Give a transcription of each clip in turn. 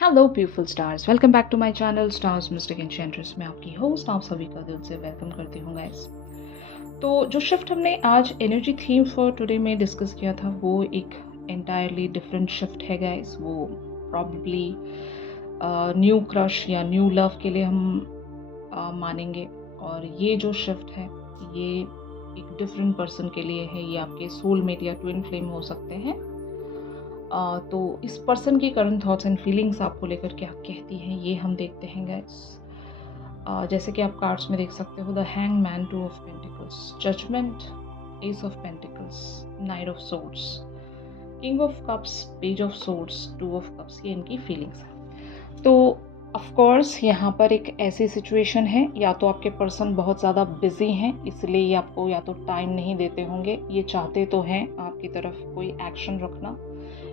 Hello beautiful stars, welcome back to my channel stars mystic enchantress. मैं आपकी host आप सभी का दिल से वेलकम करती हूँ गाइस। तो जो शिफ्ट हमने आज एनर्जी थीम फॉर टुडे में डिस्कस किया था वो एक एंटायरली डिफरेंट शिफ्ट है गाइस। वो प्रॉब्ली न्यू क्रश या न्यू लव के लिए हम मानेंगे। और ये जो शिफ्ट है ये एक डिफरेंट पर्सन के लिए है। ये आपके सोलमेट या ट्विन फ्लेम हो सकते हैं। तो इस पर्सन की करंट थॉट्स एंड फीलिंग्स आपको लेकर क्या कहती हैं ये हम देखते हैं गाइस। जैसे कि आप कार्ड्स में देख सकते हो, the hang man, two of pentacles, judgement, ace of pentacles, knight of swords, king of cups, page of swords, two of cups. ये इनकी फीलिंग्स है। तो ऑफ कोर्स यहाँ पर एक ऐसी सिचुएशन है, या तो आपके पर्सन बहुत ज़्यादा बिजी हैं इसलिए ये आपको या तो टाइम नहीं देते होंगे। ये चाहते तो हैं आपकी तरफ कोई एक्शन रखना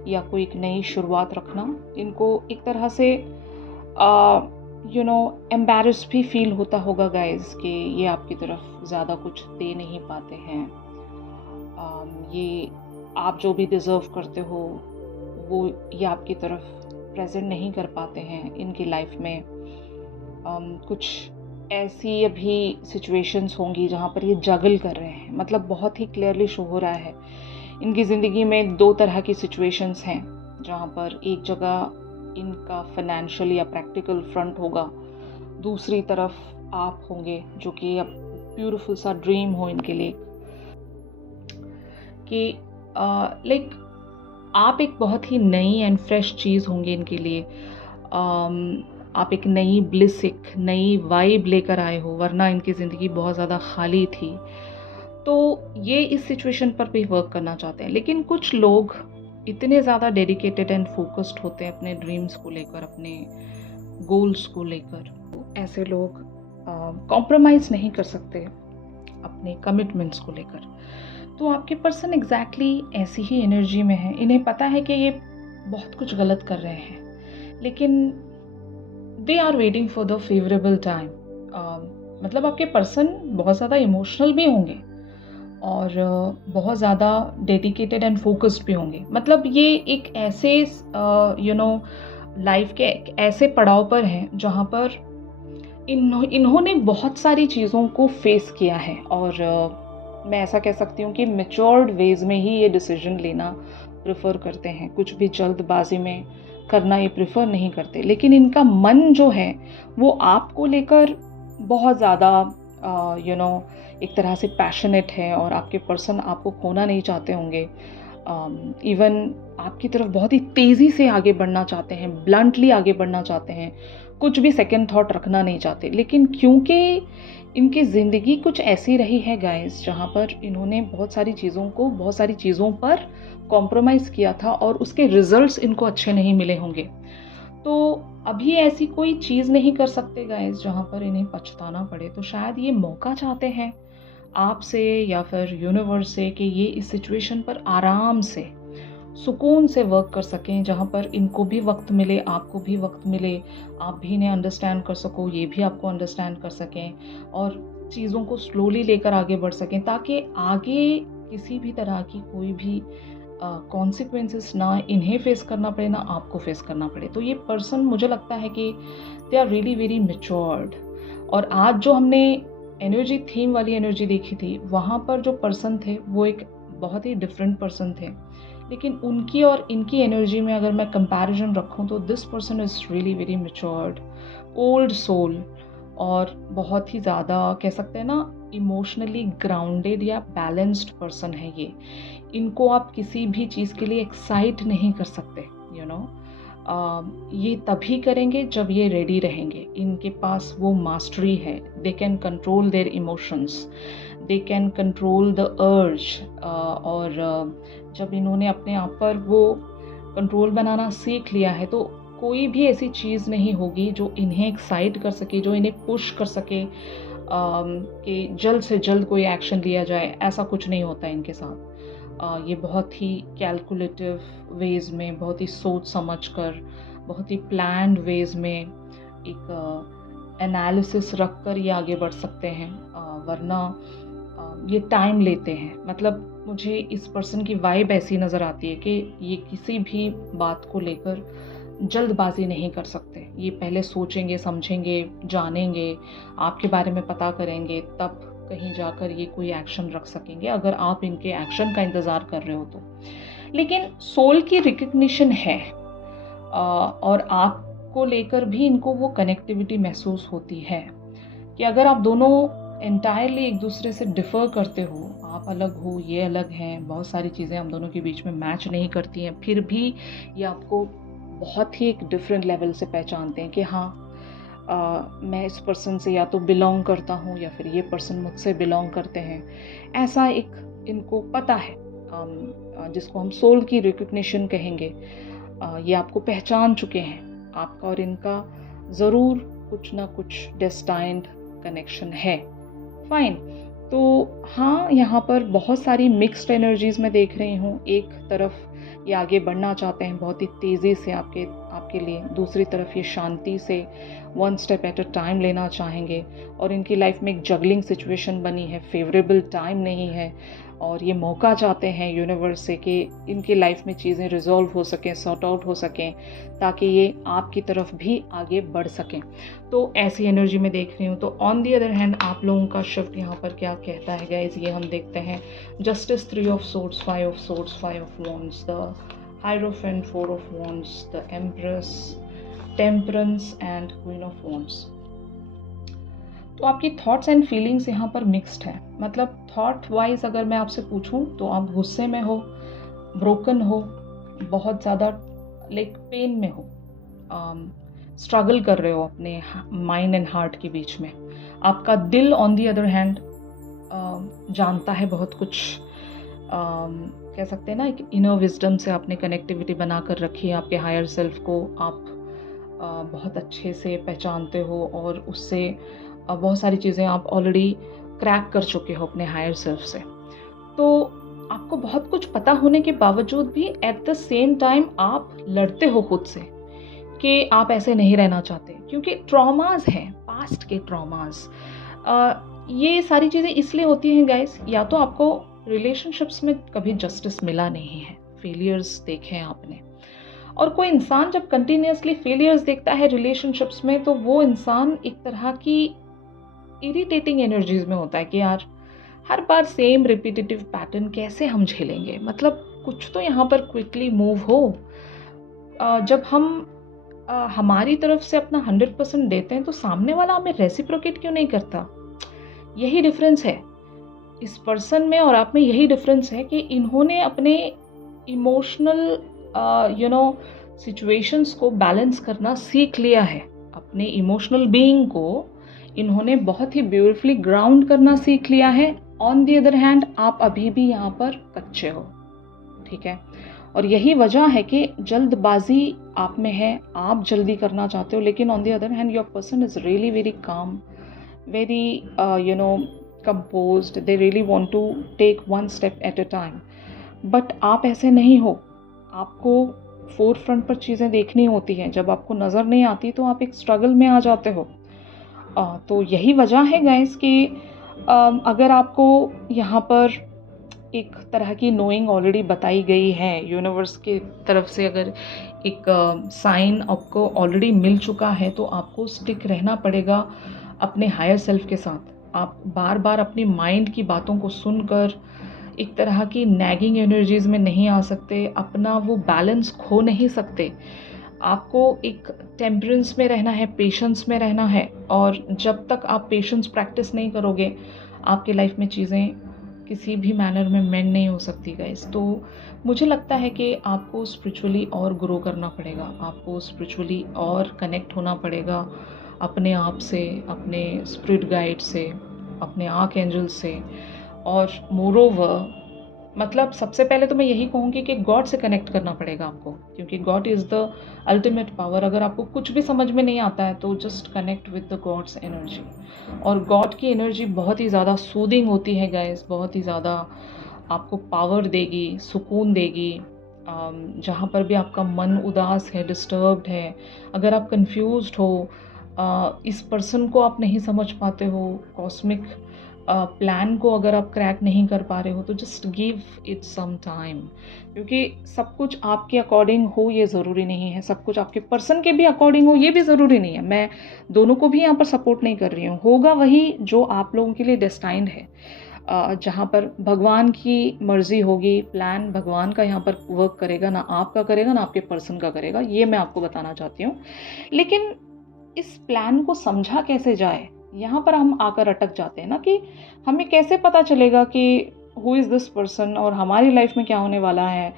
या कोई एक नई शुरुआत रखना। इनको एक तरह से एम्बैरस भी फील होता होगा गाइस कि ये आपकी तरफ ज़्यादा कुछ दे नहीं पाते हैं। ये आप जो भी डिज़र्व करते हो वो ये आपकी तरफ प्रेजेंट नहीं कर पाते हैं इनकी लाइफ में। कुछ ऐसी अभी सिचुएशंस होंगी जहाँ पर ये जगल कर रहे हैं। मतलब बहुत ही क्लियरली शो हो रहा है इनकी ज़िंदगी में दो तरह की सिचुएशंस हैं, जहाँ पर एक जगह इनका फाइनेंशियल या प्रैक्टिकल फ्रंट होगा, दूसरी तरफ आप होंगे जो कि अब ब्यूटीफुल सा ड्रीम हो इनके लिए कि लाइक आप एक बहुत ही नई एंड फ्रेश चीज़ होंगे इनके लिए। आप एक नई ब्लिस, एक नई वाइब लेकर आए हो, वरना इनकी ज़िंदगी बहुत ज़्यादा खाली थी। तो ये इस सिचुएशन पर भी वर्क करना चाहते हैं। लेकिन कुछ लोग इतने ज़्यादा डेडिकेटेड एंड फोकस्ड होते हैं अपने ड्रीम्स को लेकर, अपने गोल्स को लेकर। ऐसे लोग कॉम्प्रोमाइज़ नहीं कर सकते अपने कमिटमेंट्स को लेकर। तो आपके पर्सन एग्जैक्टली ऐसी ही एनर्जी में है। इन्हें पता है कि ये बहुत कुछ गलत कर रहे हैं, लेकिन they are waiting for the favourable time. मतलब आपके पर्सन बहुत ज़्यादा इमोशनल भी होंगे और बहुत ज़्यादा डेडिकेटेड एंड फोकस्ड भी होंगे। मतलब ये एक ऐसे लाइफ के ऐसे पड़ाव पर हैं जहाँ पर इन्होंने बहुत सारी चीज़ों को फेस किया है। और मैं ऐसा कह सकती हूँ कि मैच्योर्ड वेज में ही ये डिसीजन लेना प्रेफर करते हैं। कुछ भी जल्दबाजी में करना ये प्रेफर नहीं करते। लेकिन इनका मन जो है वो आपको लेकर बहुत ज़्यादा एक तरह से पैशनेट है और आपके पर्सन आपको खोना नहीं चाहते होंगे। इवन आपकी तरफ बहुत ही तेज़ी से आगे बढ़ना चाहते हैं, ब्लंटली आगे बढ़ना चाहते हैं, कुछ भी सेकंड थॉट रखना नहीं चाहते। लेकिन क्योंकि इनकी ज़िंदगी कुछ ऐसी रही है गाइस जहाँ पर इन्होंने बहुत सारी चीज़ों पर कॉम्प्रोमाइज़ किया था और उसके रिजल्ट्स इनको अच्छे नहीं मिले होंगे। तो अभी ऐसी कोई चीज़ नहीं कर सकते गाइस जहाँ पर इन्हें पछताना पड़े। तो शायद ये मौका चाहते हैं आपसे या फिर यूनिवर्स से कि ये इस सिचुएशन पर आराम से, सुकून से वर्क कर सकें, जहाँ पर इनको भी वक्त मिले, आपको भी वक्त मिले, आप भी इन्हें अंडरस्टैंड कर सको, ये भी आपको अंडरस्टैंड कर सकें और चीज़ों को स्लोली लेकर आगे बढ़ सकें, ताकि आगे किसी भी तरह की कोई भी कॉन्सिक्वेंसेस ना इन्हें फेस करना पड़े ना आपको फेस करना पड़े। तो ये पर्सन मुझे लगता है कि they are really very matured. और आज जो हमने एनर्जी थीम वाली एनर्जी देखी थी, वहाँ पर जो पर्सन थे वो एक बहुत ही डिफरेंट पर्सन थे। लेकिन उनकी और इनकी एनर्जी में अगर मैं कंपैरिजन रखूँ तो this person is really very matured, old soul, और बहुत ही ज़्यादा कह सकते हैं ना इमोशनली ग्राउंडेड या बैलेंस्ड पर्सन है ये। इनको आप किसी भी चीज़ के लिए एक्साइट नहीं कर सकते, ये तभी करेंगे जब ये रेडी रहेंगे। इनके पास वो मास्टरी है, they can control their emotions, they can control the urge. और जब इन्होंने अपने आप पर वो कंट्रोल बनाना सीख लिया है तो कोई भी ऐसी चीज़ नहीं होगी जो इन्हें एक्साइट कर सके, जो इन्हें पुश कर सके कि जल्द से जल्द कोई एक्शन लिया जाए। ऐसा कुछ नहीं होता इनके साथ। ये बहुत ही कैलकुलेटिव वेज में, बहुत ही सोच समझ कर, बहुत ही प्लान्ड वेज में एक एनालिसिस रख कर ये आगे बढ़ सकते हैं। वरना ये टाइम लेते हैं। मतलब मुझे इस पर्सन की वाइब ऐसी नज़र आती है कि ये किसी भी बात को लेकर जल्दबाजी नहीं कर सकते। ये पहले सोचेंगे, समझेंगे, जानेंगे, आपके बारे में पता करेंगे, तब कहीं जाकर ये कोई एक्शन रख सकेंगे, अगर आप इनके एक्शन का इंतज़ार कर रहे हो तो। लेकिन सोल की रिकग्निशन है, और आपको लेकर भी इनको वो कनेक्टिविटी महसूस होती है कि अगर आप दोनों एंटायरली एक दूसरे से डिफ़र करते हो, आप अलग हो, ये अलग हैं, बहुत सारी चीज़ें हम दोनों के बीच में मैच नहीं करती हैं, फिर भी ये आपको बहुत ही एक डिफरेंट लेवल से पहचानते हैं कि हाँ, मैं इस पर्सन से या तो बिलोंग करता हूँ या फिर ये पर्सन मुझसे बिलोंग करते हैं। ऐसा एक इनको पता है, जिसको हम सोल की रिकग्निशन कहेंगे। ये आपको पहचान चुके हैं, आपका और इनका ज़रूर कुछ ना कुछ डेस्टाइन्ड कनेक्शन है। फाइन। तो हाँ, यहाँ पर बहुत सारी मिक्स्ड एनर्जीज़ मैं देख रही हूँ। एक तरफ ये आगे बढ़ना चाहते हैं बहुत ही तेज़ी से आपके लिए, दूसरी तरफ ये शांति से one step at a time लेना चाहेंगे, और इनकी लाइफ में एक जगलिंग सिचुएशन बनी है, फेवरेबल टाइम नहीं है, और ये मौका चाहते हैं यूनिवर्स से कि इनकी लाइफ में चीज़ें रिजॉल्व हो सकें, सॉर्ट आउट हो सकें, ताकि ये आपकी तरफ भी आगे बढ़ सकें। तो ऐसी एनर्जी में देख रही हूँ। तो ऑन दी अदर हैंड आप लोगों का शिफ्ट यहाँ पर क्या कहता है गाइज, ये हम देखते हैं। Justice, 3 of swords, 5 of swords, 5 of wands, the hierophant, 4 of wands, the empress, temperance and queen of wands. तो आपकी थॉट्स एंड फीलिंग्स यहाँ पर मिक्स्ड है। मतलब थॉट वाइज अगर मैं आपसे पूछूं तो आप गुस्से में हो, ब्रोकन हो, बहुत ज़्यादा लाइक पेन में हो, स्ट्रगल कर रहे हो अपने माइंड एंड हार्ट के बीच में। आपका दिल ऑन दी अदर हैंड जानता है बहुत कुछ, कह सकते हैं ना, एक इनर विजडम से आपने कनेक्टिविटी बना कर रखी है। आपके हायर सेल्फ को आप बहुत अच्छे से पहचानते हो, और उससे बहुत सारी चीज़ें आप ऑलरेडी क्रैक कर चुके हो अपने हायर सेल्फ से। तो आपको बहुत कुछ पता होने के बावजूद भी एट द सेम टाइम आप लड़ते हो खुद से कि आप ऐसे नहीं रहना चाहते, क्योंकि ट्रॉमास हैं, पास्ट के ट्रॉमास। ये सारी चीज़ें इसलिए होती हैं गाइस, या तो आपको रिलेशनशिप्स में कभी जस्टिस मिला नहीं है, फेलियर्स देखे हैं आपने, और कोई इंसान जब कंटिन्यूसली फेलियर्स देखता है रिलेशनशिप्स में, तो वो इंसान एक तरह की इरिटेटिंग एनर्जीज में होता है कि यार हर बार सेम रिपीटेटिव पैटर्न कैसे हम झेलेंगे। मतलब कुछ तो यहाँ पर क्विकली मूव हो। जब हम हमारी तरफ से अपना 100% देते हैं तो सामने वाला हमें रेसिप्रोकेट क्यों नहीं करता। यही डिफरेंस है इस पर्सन में और आप में, यही डिफरेंस है कि इन्होंने अपने इमोशनल सिचुएशंस को बैलेंस करना सीख लिया है। अपने इमोशनल बीइंग को इन्होंने बहुत ही ब्यूटीफुली ग्राउंड करना सीख लिया है। ऑन दी अदर हैंड आप अभी भी यहाँ पर कच्चे हो, ठीक है। और यही वजह है कि जल्दबाजी आप में है, आप जल्दी करना चाहते हो, लेकिन on the other hand your person is really very calm, very composed, they really want to take one step at a time, but आप ऐसे नहीं हो। आपको फोर फ्रंट पर चीज़ें देखनी होती हैं, जब आपको नज़र नहीं आती तो आप एक स्ट्रगल में आ जाते हो। तो यही वजह है गाइस कि अगर आपको यहाँ पर एक तरह की नोइंग ऑलरेडी बताई गई है यूनिवर्स की तरफ से, अगर एक साइन आपको ऑलरेडी मिल चुका है, तो आपको स्टिक रहना पड़ेगा अपने हायर सेल्फ के साथ। आप बार बार अपनी माइंड की बातों को सुनकर एक तरह की नैगिंग एनर्जीज़ में नहीं आ सकते, अपना वो बैलेंस खो नहीं सकते। आपको एक टेम्परेंस में रहना है, पेशेंस में रहना है, और जब तक आप पेशेंस प्रैक्टिस नहीं करोगे आपके लाइफ में चीज़ें किसी भी मैनर में मेंड नहीं हो सकती गाइस। तो मुझे लगता है कि आपको स्पिरिचुअली और ग्रो करना पड़ेगा, आपको स्पिरिचुअली और कनेक्ट होना पड़ेगा अपने आप से, अपने स्पिरिट गाइड से, अपने आर्क एंजल से, और मोरोवर मतलब सबसे पहले तो मैं यही कहूँगी कि गॉड से कनेक्ट करना पड़ेगा आपको, क्योंकि God is the ultimate power. अगर आपको कुछ भी समझ में नहीं आता है तो just connect with the gods energy, और गॉड की एनर्जी बहुत ही ज़्यादा सूदिंग होती है गाइस, बहुत ही ज़्यादा आपको पावर देगी, सुकून देगी। जहाँ पर भी आपका मन उदास है, डिस्टर्ब्ड है, अगर आप कंफ्यूज्ड हो, इस पर्सन को आप नहीं समझ पाते हो, कॉस्मिक प्लान को अगर आप क्रैक नहीं कर पा रहे हो तो just give it some time, क्योंकि सब कुछ आपके अकॉर्डिंग हो ये ज़रूरी नहीं है, सब कुछ आपके पर्सन के भी अकॉर्डिंग हो ये भी ज़रूरी नहीं है। मैं दोनों को भी यहाँ पर सपोर्ट नहीं कर रही हूँ, होगा वही जो आप लोगों के लिए डेस्टाइंड है। जहाँ पर भगवान की मर्ज़ी होगी, प्लान भगवान का यहाँ पर वर्क करेगा, ना आपका करेगा ना आपके पर्सन का करेगा, ये मैं आपको बताना चाहती हूँ। लेकिन इस प्लान को समझा कैसे जाए, यहाँ पर हम आकर अटक जाते हैं ना, कि हमें कैसे पता चलेगा कि हु इज़ दिस पर्सन और हमारी लाइफ में क्या होने वाला है,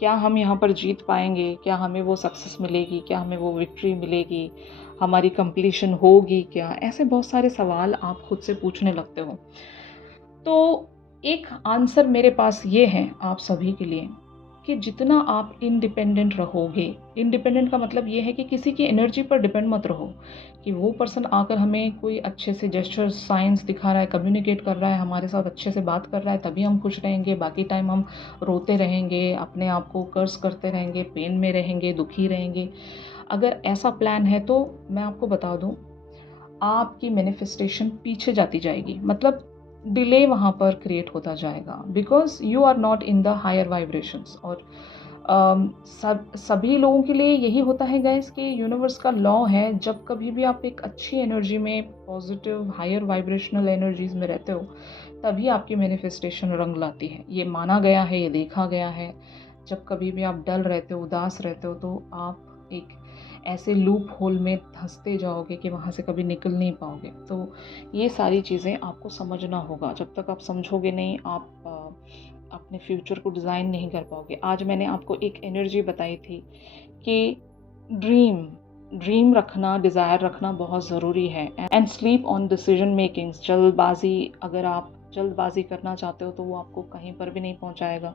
क्या हम यहाँ पर जीत पाएंगे, क्या हमें वो सक्सेस मिलेगी, क्या हमें वो विक्ट्री मिलेगी, हमारी कंप्लीशन होगी क्या, ऐसे बहुत सारे सवाल आप खुद से पूछने लगते हो। तो एक आंसर मेरे पास ये है आप सभी के लिए कि जितना आप इंडिपेंडेंट रहोगे, इंडिपेंडेंट का मतलब ये है कि किसी की एनर्जी पर डिपेंड मत रहो कि वो पर्सन आकर हमें कोई अच्छे से जेस्चर साइंस दिखा रहा है, कम्युनिकेट कर रहा है, हमारे साथ अच्छे से बात कर रहा है तभी हम खुश रहेंगे, बाकी टाइम हम रोते रहेंगे, अपने आप को कर्स करते रहेंगे, पेन में रहेंगे, दुखी रहेंगे। अगर ऐसा प्लान है तो मैं आपको बता दूं, आपकी मैनिफेस्टेशन पीछे जाती जाएगी, मतलब डिले वहाँ पर क्रिएट होता जाएगा, because you are not in the higher vibrations. और सभी लोगों के लिए यही होता है गाइस कि यूनिवर्स का लॉ है, जब कभी भी आप एक अच्छी एनर्जी में, पॉजिटिव हायर वाइब्रेशनल एनर्जीज में रहते हो, तभी आपकी मैनिफेस्टेशन रंग लाती है। ये माना गया है, ये देखा गया है। जब कभी भी आप डल रहते हो, उदास रहते हो, तो आप एक ऐसे लूप होल में धंसते जाओगे कि वहाँ से कभी निकल नहीं पाओगे। तो ये सारी चीज़ें आपको समझना होगा। जब तक आप समझोगे नहीं, आप अपने फ्यूचर को डिज़ाइन नहीं कर पाओगे। आज मैंने आपको एक एनर्जी बताई थी कि ड्रीम रखना, डिज़ायर रखना बहुत ज़रूरी है। And sleep on decision makings, जल्दबाजी, अगर आप जल्दबाजी करना चाहते हो तो वो आपको कहीं पर भी नहीं पहुंचाएगा।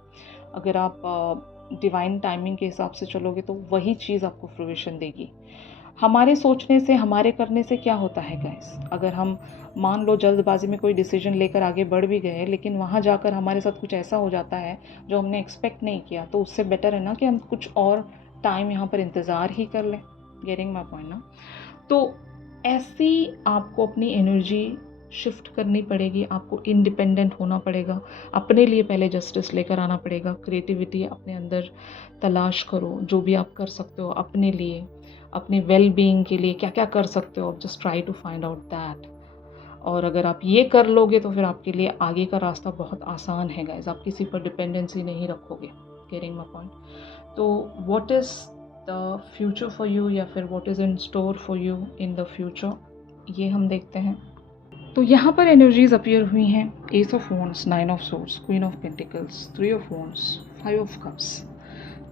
अगर आप डिवाइन टाइमिंग के हिसाब से चलोगे तो वही चीज़ आपको फ्रूइशन देगी। हमारे सोचने से, हमारे करने से क्या होता है गाइस, अगर हम मान लो जल्दबाजी में कोई डिसीजन लेकर आगे बढ़ भी गए, लेकिन वहाँ जाकर हमारे साथ कुछ ऐसा हो जाता है जो हमने एक्सपेक्ट नहीं किया, तो उससे बेटर है ना कि हम कुछ और टाइम यहाँ पर इंतज़ार ही कर लें। गेटिंग माई पॉइंट ना? तो ऐसी आपको अपनी एनर्जी शिफ्ट करनी पड़ेगी, आपको इंडिपेंडेंट होना पड़ेगा, अपने लिए पहले जस्टिस लेकर आना पड़ेगा, क्रिएटिविटी अपने अंदर तलाश करो, जो भी आप कर सकते हो अपने लिए, अपने वेल बीइंग के लिए क्या क्या कर सकते हो, just try to find out that. और अगर आप ये कर लोगे तो फिर आपके लिए आगे का रास्ता बहुत आसान है गाइस, आप किसी पर डिपेंडेंसी नहीं रखोगे। Getting my point? तो what is the future for you, या फिर what is in store for you in the future, ये हम देखते हैं। तो यहाँ पर एनर्जीज अपीयर हुई हैं, S of wands, nine of swords, queen of pentacles, three of wands, five of cups,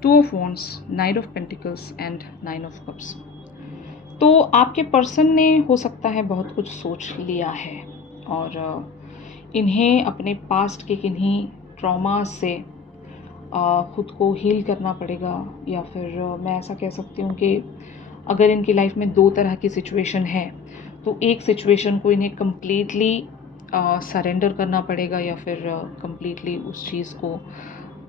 two of wands, night of pentacles and nine of cups. तो आपके पर्सन ने हो सकता है बहुत कुछ सोच लिया है और इन्हें अपने पास्ट के किन्हीं ट्रॉमा से ख़ुद को हील करना पड़ेगा, या फिर मैं ऐसा कह सकती हूँ कि अगर इनकी लाइफ में दो तरह की सिचुएशन है तो एक सिचुएशन को इन्हें कम्प्लीटली सरेंडर करना पड़ेगा, या फिर कम्प्लीटली उस चीज़ को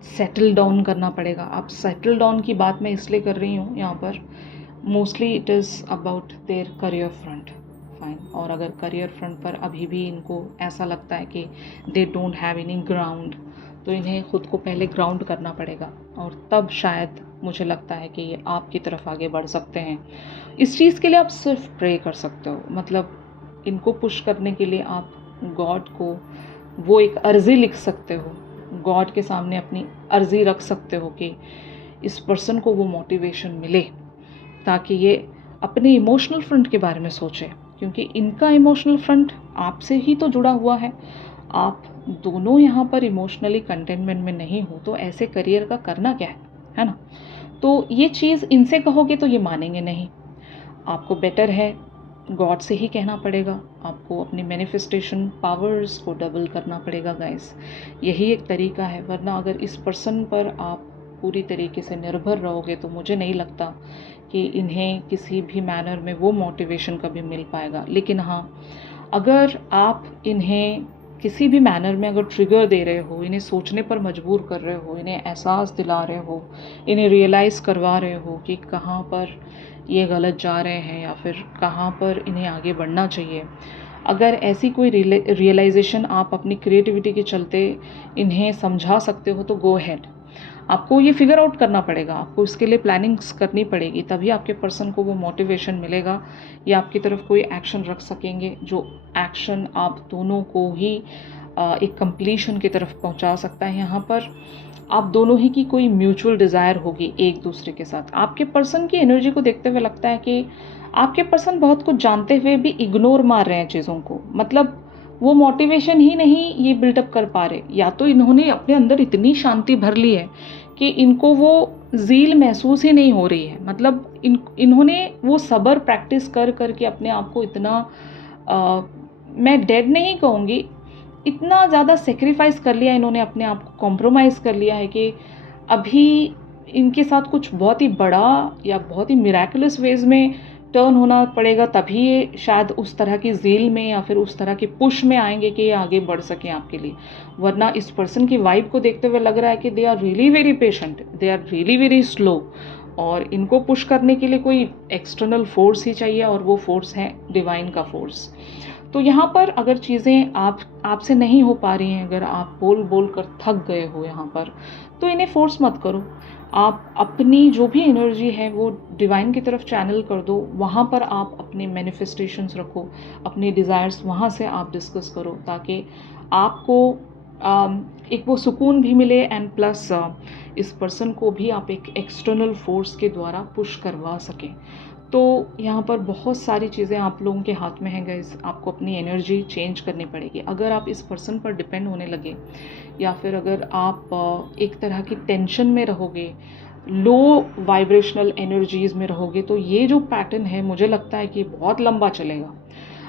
सेटल डाउन करना पड़ेगा। अब सेटल डाउन की बात मैं इसलिए कर रही हूँ यहाँ पर, mostly it is about their career front, fine. और अगर करियर फ्रंट पर अभी भी इनको ऐसा लगता है कि they don't have any ground, तो इन्हें ख़ुद को पहले ग्राउंड करना पड़ेगा, और तब शायद मुझे लगता है कि ये आपकी तरफ आगे बढ़ सकते हैं। इस चीज़ के लिए आप सिर्फ प्रे कर सकते हो, मतलब इनको पुश करने के लिए आप गॉड को वो एक अर्ज़ी लिख सकते हो, गॉड के सामने अपनी अर्ज़ी रख सकते हो कि इस पर्सन को वो मोटिवेशन मिले, ताकि ये अपने इमोशनल फ्रंट के बारे में सोचे, क्योंकि इनका इमोशनल फ्रंट आपसे ही तो जुड़ा हुआ है। आप दोनों यहाँ पर इमोशनली कंटेनमेंट में नहीं हो तो ऐसे करियर का करना क्या है ना? तो ये चीज़ इनसे कहोगे तो ये मानेंगे नहीं। आपको बेटर है गॉड से ही कहना पड़ेगा, आपको अपनी मैनिफेस्टेशन पावर्स को डबल करना पड़ेगा गाइस, यही एक तरीका है। वरना अगर इस पर्सन पर आप पूरी तरीके से निर्भर रहोगे तो मुझे नहीं लगता कि इन्हें किसी भी मैनर में वो मोटिवेशन कभी मिल पाएगा। लेकिन हाँ, अगर आप इन्हें किसी भी मैनर में अगर ट्रिगर दे रहे हो, इन्हें सोचने पर मजबूर कर रहे हो, इन्हें एहसास दिला रहे हो, इन्हें रियलाइज़ करवा रहे हो कि कहाँ पर ये गलत जा रहे हैं या फिर कहाँ पर इन्हें आगे बढ़ना चाहिए, अगर ऐसी कोई रियलाइजेशन आप अपनी क्रिएटिविटी के चलते इन्हें समझा सकते हो तो गो हैड। आपको ये फिगर आउट करना पड़ेगा, आपको इसके लिए प्लानिंग्स करनी पड़ेगी, तभी आपके पर्सन को वो मोटिवेशन मिलेगा या आपकी तरफ कोई एक्शन रख सकेंगे, जो एक्शन आप दोनों को ही एक कंप्लीशन की तरफ पहुंचा सकता है। यहाँ पर आप दोनों ही की कोई म्यूचुअल डिज़ायर होगी एक दूसरे के साथ। आपके पर्सन की एनर्जी को देखते हुए लगता है कि आपके पर्सन बहुत कुछ जानते हुए भी इग्नोर मार रहे हैं चीज़ों को, मतलब वो मोटिवेशन ही नहीं ये बिल्डअप कर पा रहे, या तो इन्होंने अपने अंदर इतनी शांति भर ली है कि इनको वो ज़ील महसूस ही नहीं हो रही है, मतलब इन्होंने वो सब्र प्रैक्टिस कर कर के अपने आप को इतना मैं डेड नहीं कहूँगी, इतना ज़्यादा सेक्रीफाइस कर लिया इन्होंने, अपने आप को कॉम्प्रोमाइज़ कर लिया है कि अभी इनके साथ कुछ बहुत ही बड़ा या बहुत ही मिराकुलस वेज में टर्न होना पड़ेगा, तभी ये शायद उस तरह की ज़ील में या फिर उस तरह के पुश में आएंगे कि ये आगे बढ़ सकें आपके लिए। वरना इस पर्सन की वाइब को देखते हुए लग रहा है कि they are really very patient, they are really very slow, और इनको पुश करने के लिए कोई एक्सटर्नल फोर्स ही चाहिए, और वो फोर्स है डिवाइन का फोर्स। तो यहाँ पर अगर चीज़ें आपसे नहीं हो पा रही हैं, अगर आप बोल बोल कर थक गए हो यहाँ पर, तो इन्हें फोर्स मत करो। आप अपनी जो भी एनर्जी है वो डिवाइन की तरफ चैनल कर दो, वहाँ पर आप अपने मैनिफेस्टेशंस रखो, अपने डिज़ायर्स वहाँ से आप डिस्कस करो, ताकि आपको एक वो सुकून भी मिले, एंड प्लस इस पर्सन को भी आप एक एक्सटर्नल फोर्स के द्वारा पुश करवा सकें। तो यहाँ पर बहुत सारी चीज़ें आप लोगों के हाथ में हैं गाइस, आपको अपनी एनर्जी चेंज करनी पड़ेगी। अगर आप इस पर्सन पर डिपेंड होने लगे, या फिर अगर आप एक तरह की टेंशन में रहोगे, लो वाइब्रेशनल एनर्जीज़ में रहोगे, तो ये जो पैटर्न है मुझे लगता है कि बहुत लंबा चलेगा।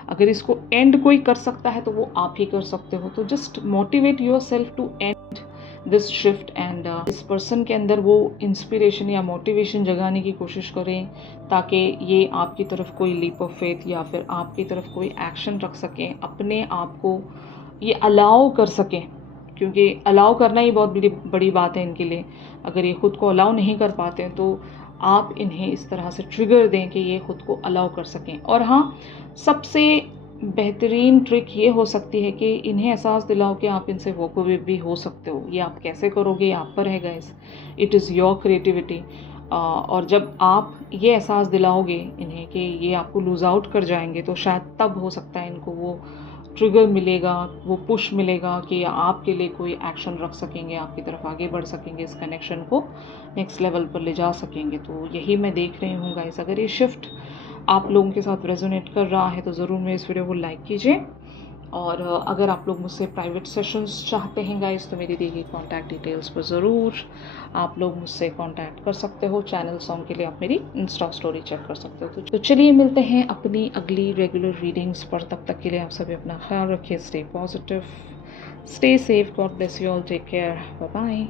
अगर इसको एंड कोई कर सकता है तो वो आप ही कर सकते हो। तो just motivate yourself to end this shift, and इस पर्सन के अंदर वो इंस्पिरेशन या मोटिवेशन जगाने की कोशिश करें, ताकि ये आपकी तरफ कोई लीप ऑफ फेथ या फिर आपकी तरफ कोई एक्शन रख सकें, अपने आप को ये अलाउ कर सकें, क्योंकि अलाउ करना ही बहुत बड़ी बात है इनके लिए। अगर ये खुद को अलाउ नहीं कर पाते हैं तो आप इन्हें इस तरह से ट्रिगर दें कि ये खुद को अलाउ कर सकें। और हाँ, सबसे बेहतरीन ट्रिक ये हो सकती है कि इन्हें एहसास दिलाओ कि आप इनसे वॉकअवे भी हो सकते हो। ये आप कैसे करोगे, ये आप पर है guys, it is your creativity. और जब आप ये एहसास दिलाओगे इन्हें कि ये आपको लूज़ आउट कर जाएंगे, तो शायद तब हो सकता है इनको वो ट्रिगर मिलेगा, वो पुश मिलेगा कि आपके लिए कोई एक्शन रख सकेंगे, आपकी तरफ आगे बढ़ सकेंगे, इस कनेक्शन को नेक्स्ट लेवल पर ले जा सकेंगे। तो यही मैं देख रही हूँ गाइस। अगर ये शिफ्ट आप लोगों के साथ रेजोनेट कर रहा है तो ज़रूर मेरे इस वीडियो को लाइक कीजिए, और अगर आप लोग मुझसे प्राइवेट सेशंस चाहते हैं गाइस, तो मेरी दी गई कॉन्टैक्ट डिटेल्स पर ज़रूर आप लोग मुझसे कांटेक्ट कर सकते हो। चैनल सॉन्ग के लिए आप मेरी इंस्टा स्टोरी चेक कर सकते हो। तो चलिए मिलते हैं अपनी अगली रेगुलर रीडिंग्स पर। तब तक के लिए आप सभी अपना ख्याल रखिए, stay positive, stay safe, God bless you all, take care, bye bye.